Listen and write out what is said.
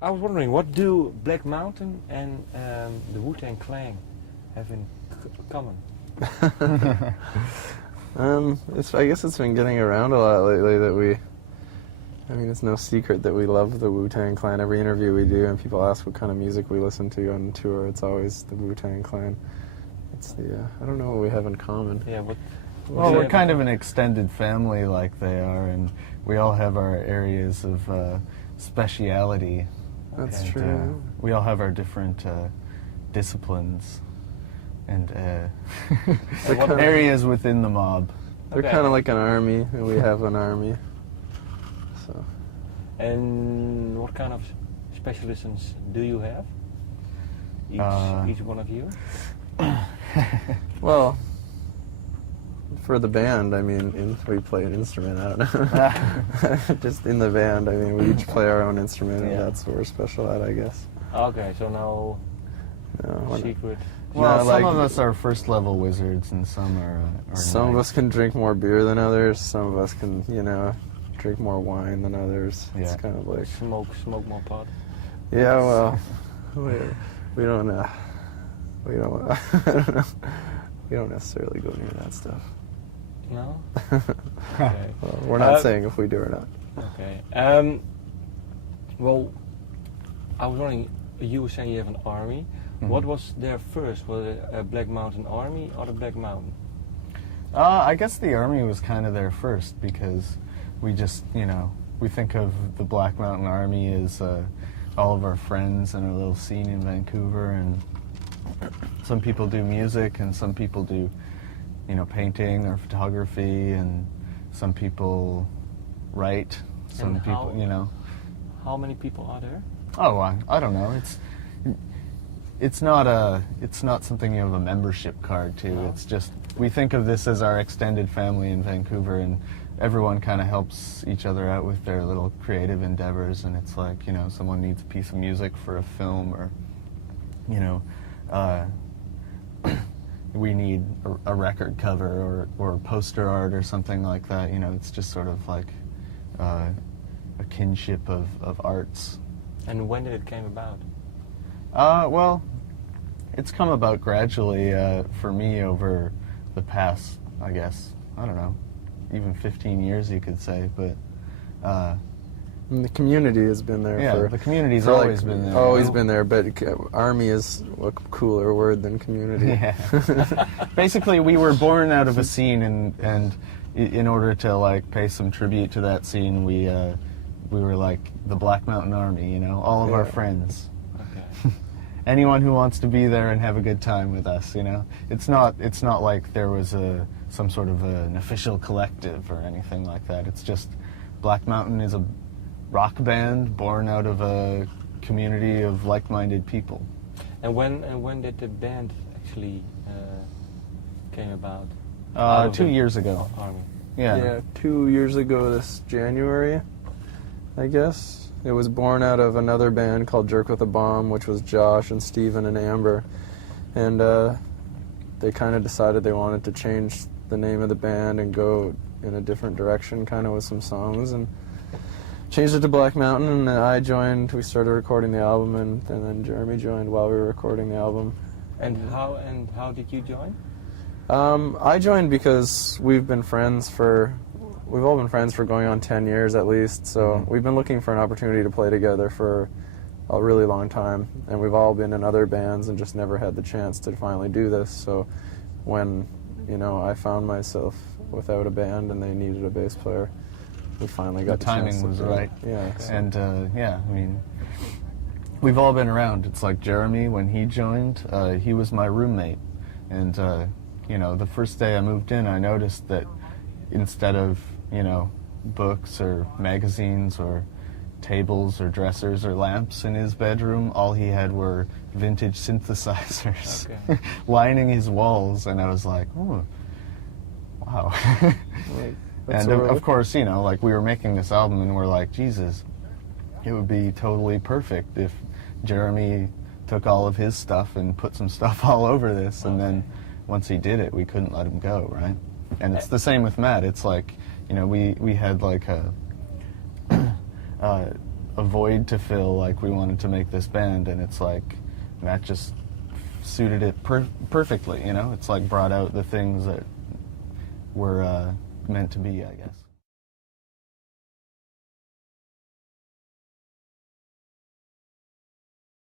I was wondering, what do Black Mountain and the Wu-Tang Clan have in common? I guess it's been getting around a lot lately that I mean, it's no secret that we love the Wu-Tang Clan. Every interview we do and people ask what kind of music we listen to on tour, it's always the Wu-Tang Clan. It's I don't know what we have in common. Yeah, but well, we're kind of an extended family like they are, and we all have our areas of speciality. That's and, true. We all have our different disciplines and areas within the mob. They're kind of like an army, and we have an army. So. And what kind of specialisms do you have? Each one of you? Well, for the band, I mean, we play an instrument, I don't know. Just in the band, I mean, we each play our own instrument, and that's what we're special at, I guess. Okay, so no secret. Well, no, some of us are first-level wizards, and some are some of us can drink more beer than others. Some of us can, drink more wine than others. Yeah. It's kind of like smoke more pot. Yeah, well, we don't I don't know. We don't necessarily go near that stuff. No. Okay. Well, we're not saying if we do or not. Okay. Well, I was wondering. You were saying you have an army. Mm-hmm. What was there first? Was it a Black Mountain Army or the Black Mountain? I guess the army was kind of there first because we just, we think of the Black Mountain Army as all of our friends in our little scene in Vancouver, and some people do music and some people do, painting or photography, and some people write, some people, How many people are there? Oh, I don't know. It's not something you have a membership card to. No. It's just we think of this as our extended family in Vancouver, and everyone kind of helps each other out with their little creative endeavors. And it's like someone needs a piece of music for a film, or we need a record cover or poster art or something like that. It's just sort of like a kinship of arts. And when did it came about? Well, it's come about gradually for me over the past, I guess, I don't know, even 15 years you could say, but... And the community has been there the community's always been there. Always been there, but army is a cooler word than community. Yeah. Basically, we were born out of a scene, and in order to, pay some tribute to that scene, we were like the Black Mountain Army, all of our friends. Okay. Anyone who wants to be there and have a good time with us, It's not like there was some sort of an official collective or anything like that. It's just Black Mountain is a rock band born out of a community of like-minded people. And when did the band actually came about? 2 years ago. Army. Yeah, 2 years ago this January, I guess. It was born out of another band called Jerk with a Bomb, which was Josh and Steven and Amber. And they kind of decided they wanted to change the name of the band and go in a different direction, kind of with some songs, and changed it to Black Mountain. And I joined, we started recording the album, and then Jeremy joined while we were recording the album. And how did you join? I joined because we've all been friends for going on 10 years at least, so we've been looking for an opportunity to play together for a really long time, and we've all been in other bands and just never had the chance to finally do this. So when, I found myself without a band and they needed a bass player, we finally got the timing chance to was play. right. Yeah. So. And I mean, we've all been around. It's like Jeremy, when he joined, he was my roommate, and the first day I moved in, I noticed that instead of books or magazines or tables or dressers or lamps in his bedroom, all he had were vintage synthesizers lining his walls, and I was like, oh, wow. And of course, we were making this album and we're like, Jesus, it would be totally perfect if Jeremy took all of his stuff and put some stuff all over this, and then once he did it, we couldn't let him go, right? And it's the same with Matt. It's like, we had like a a void to fill. Like, we wanted to make this band, and it's like Matt just suited it perfectly, you know? It's like brought out the things that were meant to be, I guess.